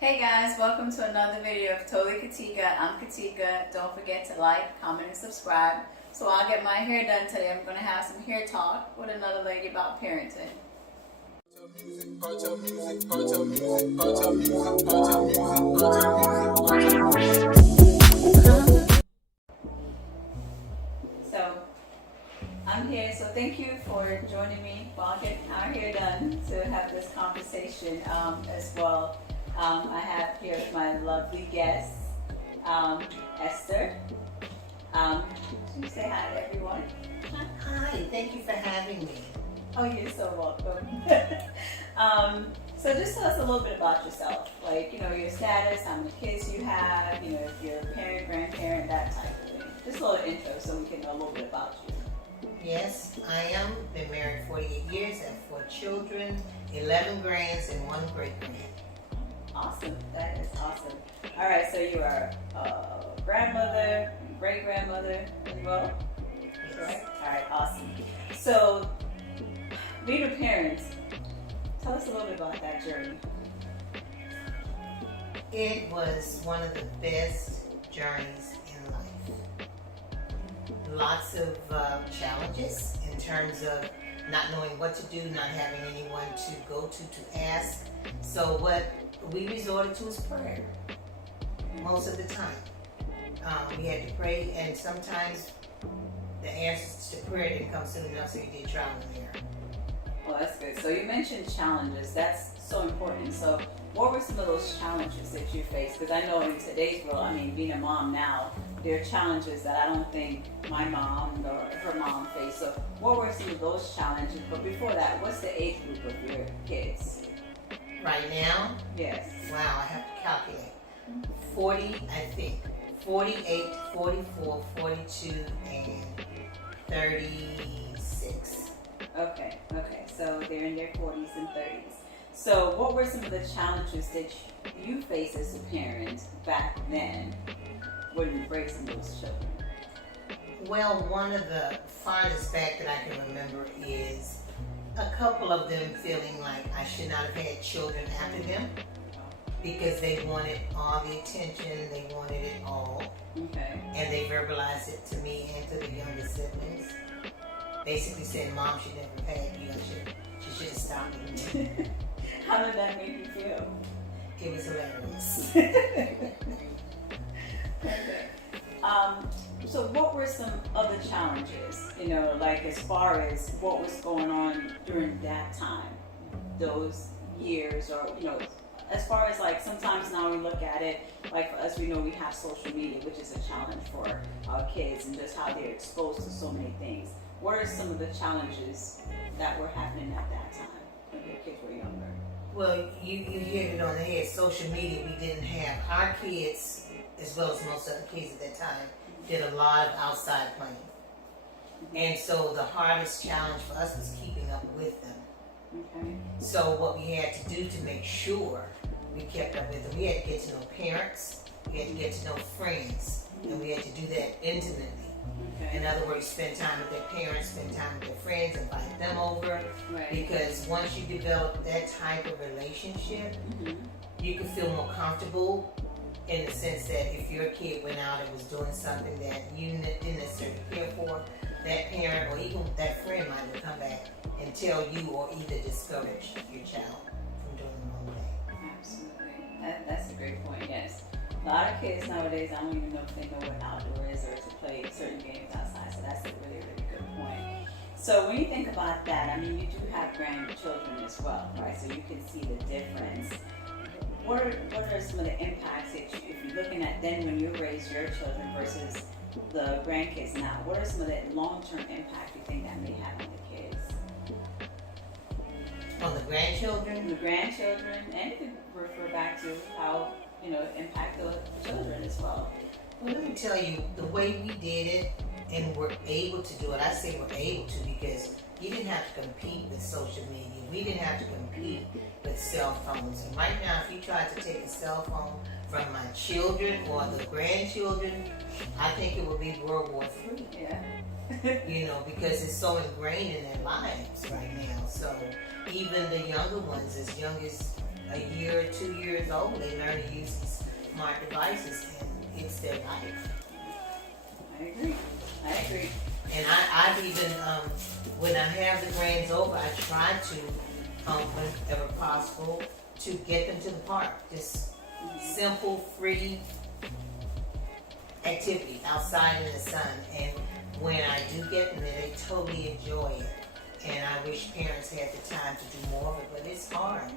Hey guys, welcome to another video of Totally Katika. I'm Katika. Don't forget to like, comment, and subscribe. So I'll get my hair done today. I'm going to have some hair talk with another lady about parenting. So I'm here, so thank you for joining me while I get our hair done to have this conversation as well. I have here my lovely guest, Esther. Can you say hi to everyone? Hi, thank you for having me. Oh, you're so welcome. So just tell us a little bit about yourself, like, your status, how many kids you have, if you're a parent, grandparent, that type of thing. Just a little intro so we can know a little bit about you. Yes, I am. Been married 48 years, have 4 children, 11 grands, and 1 great-grand. Awesome. That is awesome. All right, so you are a grandmother, great-grandmother as well? Yes. Correct? All right, awesome. So, being a parent, tell us a little bit about that journey. It was one of the best journeys in life. Lots of challenges in terms of not knowing what to do, not having anyone to go to ask. So what we resorted to was prayer most of the time. We had to pray, and sometimes the answers to prayer didn't come soon enough, so you did trial and error. Well, that's good. So you mentioned challenges. That's so important. So what were some of those challenges that you faced? Because I know in today's world, being a mom now, there are challenges that I don't think my mom or her mom faced. So what were some of those challenges? But before that, what's the age group of your kids? Right now? Yes. Wow, I have to calculate. 40, I think. 48, 44, 42, and 36. Okay. So they're in their 40s and 30s. So what were some of the challenges that you faced as a parent back then when you raising those children? Well, one of the fondest back that I can remember is a couple of them feeling like I should not have had children after them because they wanted all the attention, they wanted it all. Okay. And they verbalized it to me and to the younger siblings. Basically saying, Mom should never have had you, she should have stopped it. How did that make you feel? It was hilarious. Okay. So what were some other challenges, like as far as what was going on during that time, those years, or, as far as like sometimes now we look at it, like for us, we know we have social media, which is a challenge for our kids and just how they're exposed to so many things. What are some of the challenges that were happening at that time when your kids were younger? Well, you hit it on the head. Social media, we didn't have. Our kids, as well as most other kids at that time, did a lot of outside playing. And so the hardest challenge for us was keeping up with them. Okay. So what we had to do to make sure we kept up with them, we had to get to know parents, we had to get to know friends, and we had to do that intimately. Okay. In other words, spend time with their parents, spend time with their friends, invite them over. Right. Because once you develop that type of relationship, you can feel more comfortable in the sense that if your kid went out and was doing something that you didn't necessarily care for, that parent or even that friend might have come back and tell you or either discourage your child from doing the wrong thing. Absolutely. That's a great point, yes. A lot of kids nowadays, I don't even know if they know what outdoor is or to play certain games outside, so that's a really, really good point. So when you think about that, you do have grandchildren as well, right? So you can see the difference. What are some of the impacts that if you're looking at then when you raise your children versus the grandkids now, what are some of the long-term impact you think that may have on the kids? On the grandchildren? The grandchildren, and you can refer back to how, impact the children as well. Well, let me tell you, the way we did it and were able to do it, I say we're able to because you didn't have to compete with social media. We didn't have to compete with cell phones. And right now, if you tried to take a cell phone from my children or the grandchildren, I think it would be World War III. Yeah. Because it's so ingrained in their lives right now. So even the younger ones, as young as a year or 2 years old, they learn to use these smart devices, and it's their life. I agree. And I've even, when I have the grands over, I try to, whenever possible, to get them to the park. Just simple, free activity outside in the sun. And when I do get them there, they totally enjoy it. And I wish parents had the time to do more of it, but it's hard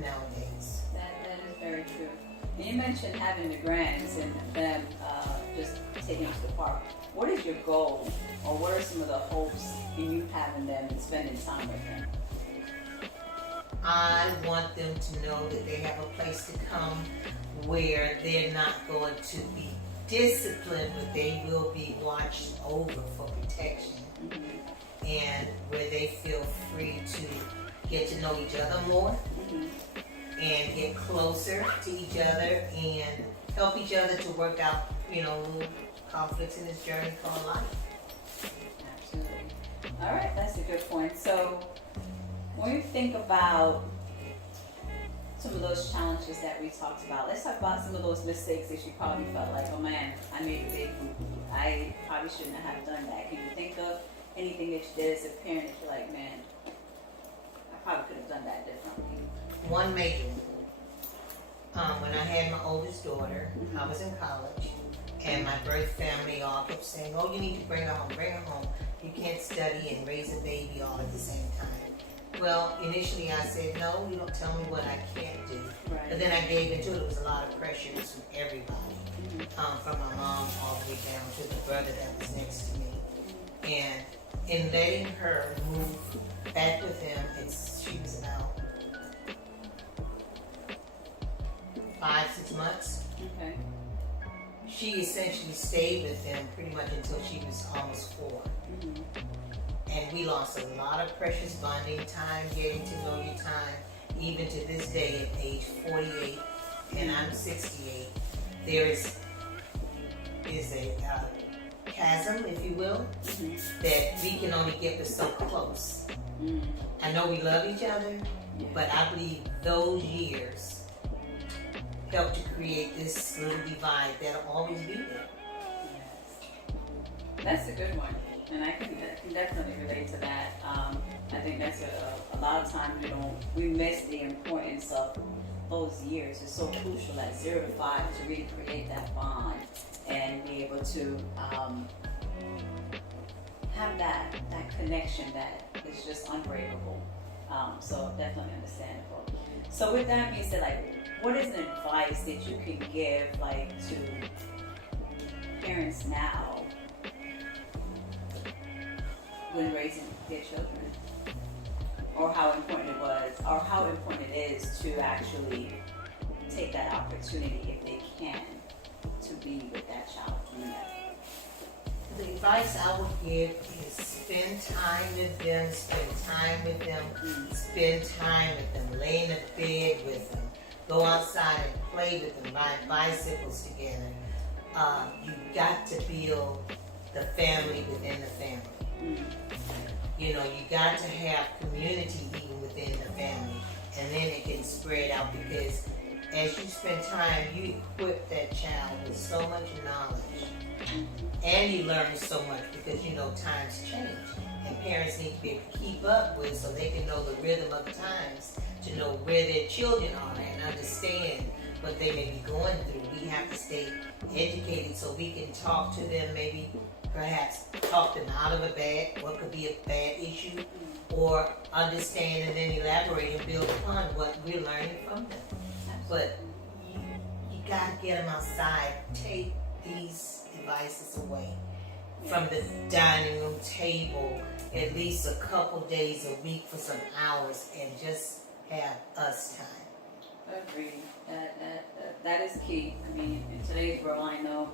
nowadays. That is very true. And you mentioned having the grands and them just taking them to the park. What is your goal, or what are some of the hopes in you having them and spending time with them? I want them to know that they have a place to come where they're not going to be disciplined, but they will be watched over for protection. Mm-hmm. And where they feel free to get to know each other more, and get closer to each other and help each other to work out, little conflicts in this journey called life. Absolutely. All right, that's a good point. So when you think about some of those challenges that we talked about, let's talk about some of those mistakes that you probably felt like, oh man, I made a big boo-boo. I probably shouldn't have done that. Can you think of anything that you did as a parent that you're like, man, I probably could have done that differently? One major one. When I had my oldest daughter, I was in college, and my birth family all kept saying, oh, you need to bring her home. You can't study and raise a baby all at the same time. Well, initially I said, no, you don't tell me what I can't do. Right. But then I gave into it. It was a lot of pressure from everybody, from my mom all the way down to the brother that was next to me. And in letting her move back with him, she was about 5-6 months. Okay. She essentially stayed with him pretty much until she was almost 4. Mm-hmm. And we lost a lot of precious bonding time, getting to know your time. Even to this day, at age 48, and I'm 68, there is a chasm, if you will, that we can only get so close. I know we love each other, but I believe those years helped to create this little divide that'll always be there. Yes. That's a good one. And I can definitely relate to that. I think that's a lot of times we miss the importance of those years. It's so crucial at 0 to 5 to really create that bond and be able to have that connection that is just unbreakable. So definitely understandable. So with that being said, what is an advice that you can give to parents now when raising their children, or how important it was, or how important it is to actually take that opportunity if they can to be with that child? The advice I would give is spend time with them, spend time with them, lay in the bed with them, go outside and play with them, ride bicycles together. You got to build the family within the family. You got to have community even within the family, and then it can spread out, because as you spend time, you equip that child with so much knowledge, and you learn so much, because times change, and parents need to be able to keep up with, so they can know the rhythm of the times, to know where their children are and understand what they may be going through. We have to stay educated so we can talk to them, maybe perhaps talk them out of what could be a bad issue, or understand and then elaborate and build upon what we're learning from them. But you gotta get them outside. Take these devices away from the dining room table at least a couple days a week for some hours, and just have us time. Agreed. That is key. I mean, in today's world, I know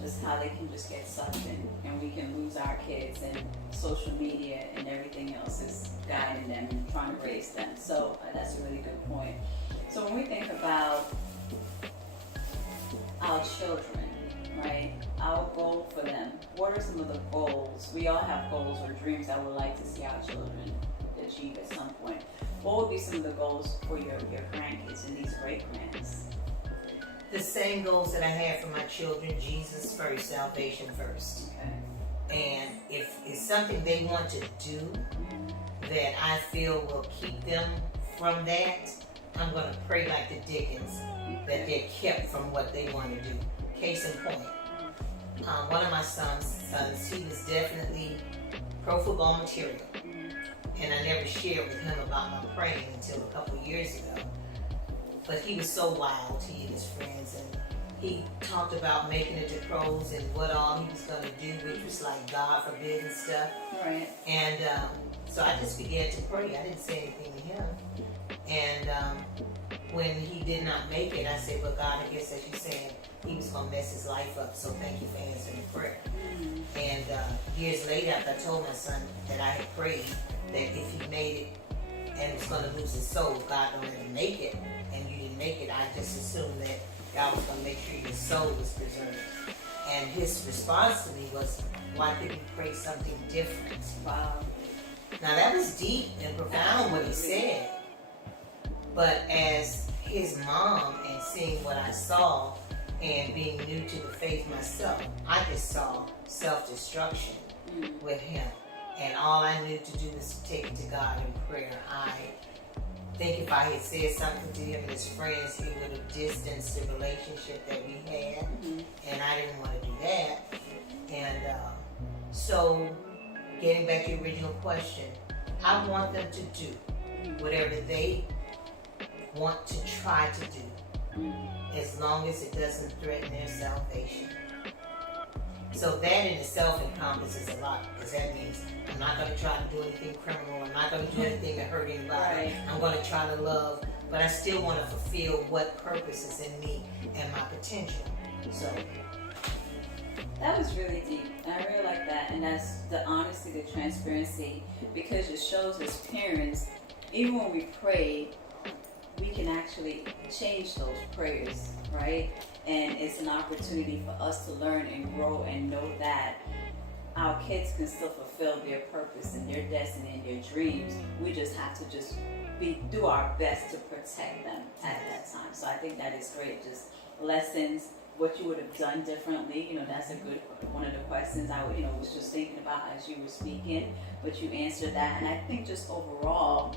just how they can just get sucked in, and we can lose our kids, and social media and everything else is guiding them and trying to raise them. So that's a really good point. So when we think about our children, right, our goal for them, what are some of the goals? We all have goals or dreams that we would like to see our children achieve at some point. what would be some of the goals for your grandkids and these great grands? The same goals that I had for my children: Jesus first, salvation first. Okay. And if it's something they want to do that I feel will keep them from that, I'm going to pray like the Dickens that they're kept from what they want to do. Case in point, one of my sons, he was definitely pro football material, and I never shared with him about my praying until a couple years ago. But he was so wild, he and his friends, and he talked about making it to pros and what all he was going to do, which was like God forbid and stuff. Right. And so I just began to pray. I didn't say anything to him. And when he did not make it, I said, well, God, I guess as you're saying, he was going to mess his life up, so thank you for answering prayer. And years later, after I told my son that I had prayed that if he made it and was going to lose his soul, God don't let him make it, and you didn't make it, I just assumed that God was going to make sure your soul was preserved. And his response to me was, why couldn't you pray something different? Wow. Now that was deep and profound what he said. But as his mom and seeing what I saw and being new to the faith myself, I just saw self-destruction with him. And all I knew to do was to take it to God in prayer. I think if I had said something to him and his friends, he would have distanced the relationship that we had. And I didn't want to do that. And so, getting back to your original question, I want them to do whatever they want to try to do, as long as it doesn't threaten their salvation. So that in itself encompasses a lot, because that means I'm not going to try to do anything criminal. I'm not going to do anything to hurt anybody. Right. I'm going to try to love, but I still want to fulfill what purpose is in me and my potential. So that was really deep, and I really like that. And that's the honesty, the transparency, because it shows as parents, even when we pray, we can actually change those prayers, right? And it's an opportunity for us to learn and grow and know that our kids can still fulfill their purpose and their destiny and their dreams. We just have to do our best to protect them at that time. So I think that is great. Just lessons, what you would have done differently. That's a good one of the questions I was just thinking about as you were speaking, but you answered that. And I think just overall,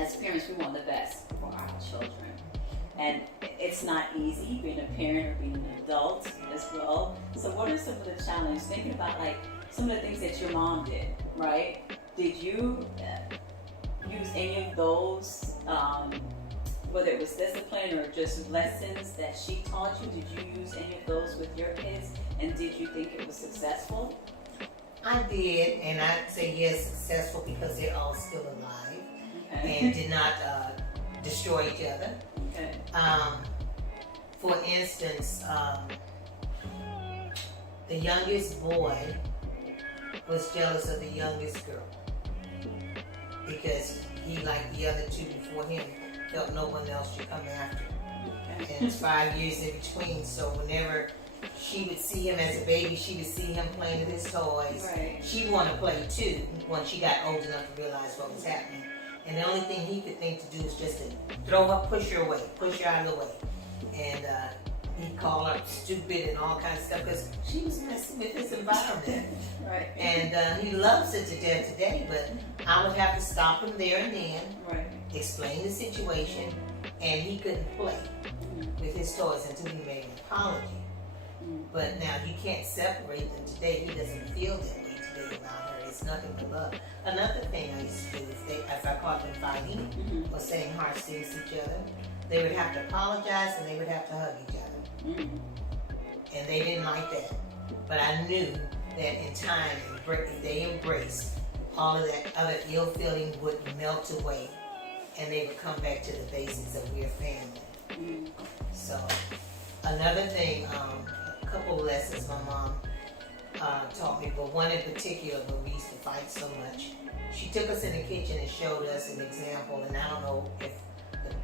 as parents, we want the best for our children. And it's not easy being a parent or being an adult as well. So what are some of the challenges? Thinking about like some of the things that your mom did, right? Did you use any of those, whether it was discipline or just lessons that she taught you? Did you use any of those with your kids? And did you think it was successful? I did, and I'd say yes, successful, because they're all still alive. Okay. And did not destroy each other. Okay. For instance, the youngest boy was jealous of the youngest girl because he, like the other two before him, felt no one else should come after him. Okay. And it's 5 years in between, so whenever she would see him as a baby, she would see him playing with his toys. Right. She wanted to play too when she got old enough to realize what was happening. And the only thing he could think to do is just to throw her, push her away, push her out of the way. And he'd call her stupid and all kinds of stuff because she was messing with his environment. Right. And he loves it to death today, but I would have to stop him there and then, Right. explain the situation, and he couldn't play with his toys until he made an apology. But now you can't separate them today. He doesn't feel that way today about her. It's nothing but love. Another thing I used to do is if I caught them fighting or saying harsh things to each other, they would have to apologize and they would have to hug each other. And they didn't like that. But I knew that in time, if they embraced, all of that other ill feeling would melt away and they would come back to the basics of we're family. So another thing, a couple of lessons my mom taught me, but one in particular when we used to fight so much. She took us in the kitchen and showed us an example, and I don't know if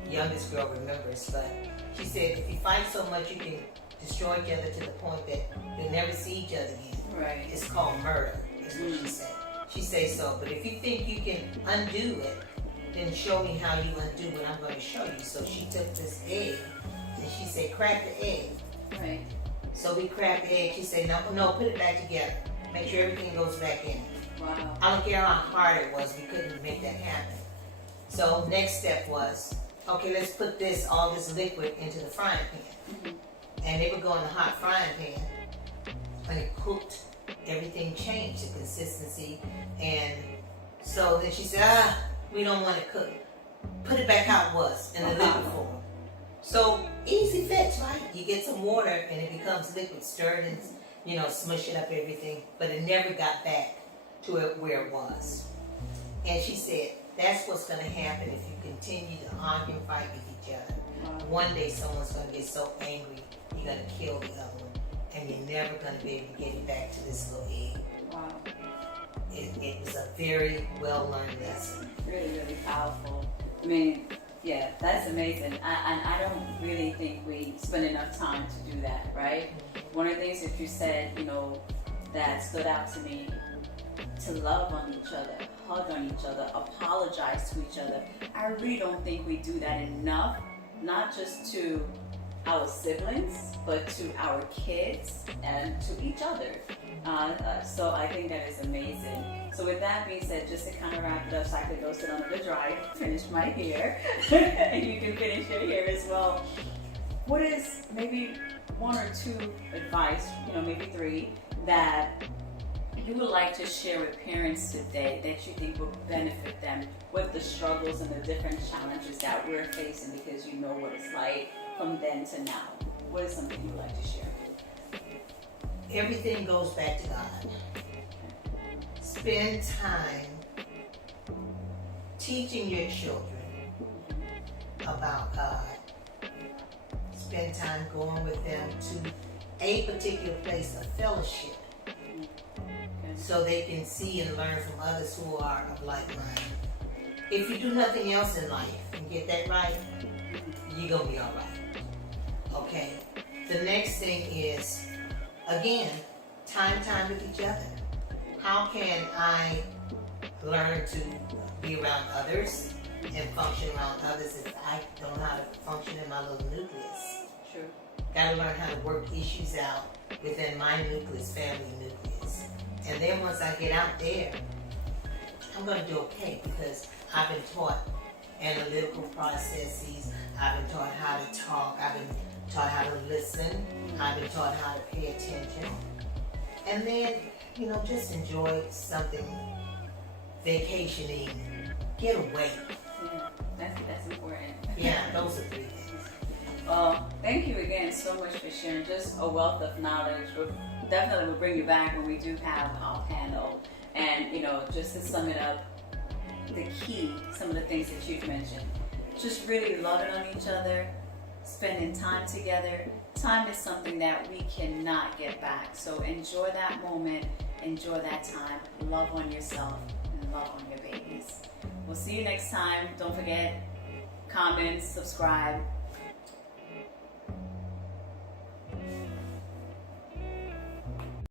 the youngest girl remembers, but she said if you fight so much you can destroy each other to the point that you'll never see each other again. Right. It's called murder, is what she said. She said so, but if you think you can undo it, then show me how you undo what I'm going to show you. So she took this egg and she said, crack the egg. Right. So we cracked the egg. She said, no, put it back together. Make sure everything goes back in. Wow. I don't care how hard it was, we couldn't make that happen. So next step was, okay, let's put all this liquid into the frying pan. Mm-hmm. And they would go in the hot frying pan. When it cooked, everything changed, the consistency. And so then she said, we don't want it cooked. Put it back how it was in the liquid form. So easy fix, right? You get some water and it becomes liquid, stir it and smush it up everything, but it never got back to where it was. And she said, that's what's going to happen if you continue to argue and fight with each other. Wow. One day someone's going to get so angry, you're going to kill the other one, and you're never going to be able to get it back to this little egg. Wow. It was a very well-learned lesson. Really, really powerful. I mean, yeah, that's amazing. And I don't really think we spend enough time to do that, right? Mm-hmm. One of the things that you said, that stood out to me, to love on each other, hug on each other, apologize to each other. I really don't think we do that enough, not just to our siblings, but to our kids and to each other. So I think that is amazing. So with that being said, just to kind of wrap it up so I could go sit on the dry, finish my hair, and you can finish your hair as well. What is maybe one or two advice, maybe three, that you would like to share with parents today that you think will benefit them with the struggles and the different challenges that we're facing, because you know what it's like from then to now? What is something you would like to share? Everything goes back to God. Spend time teaching your children about God. Spend time going with them to a particular place of fellowship, so they can see and learn from others who are of like mind. If you do nothing else in life and get that right, you're going to be all right. Okay? The next thing is, again, time with each other. How can I learn to be around others and function around others if I don't know how to function in my little nucleus? Sure. Got to learn how to work issues out within my nucleus, family nucleus. And then once I get out there, I'm going to do okay, because I've been taught analytical processes. I've been taught how to talk. I've been taught how to listen. I've been taught how to pay attention. And then, just enjoy something, vacationing, get away. Yeah, that's important. Yeah, those are three things. Well, thank you again so much for sharing just a wealth of knowledge. Definitely will bring you back when we do have our panel. And, just to sum it up, the key, some of the things that you've mentioned, just really loving on each other, spending time together. Time is something that we cannot get back. So enjoy that moment, enjoy that time, love on yourself, and love on your babies. We'll see you next time. Don't forget, comment, subscribe,